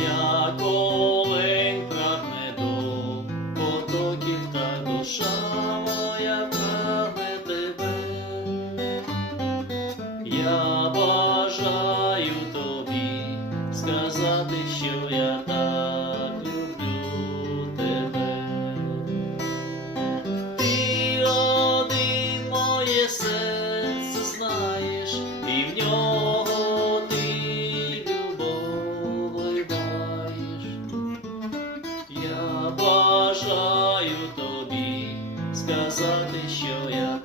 як олень прагне до потоків, та душа моя прагне тебе. Я бажаю тобі сказати, що я так бажаю тобі сказати, що я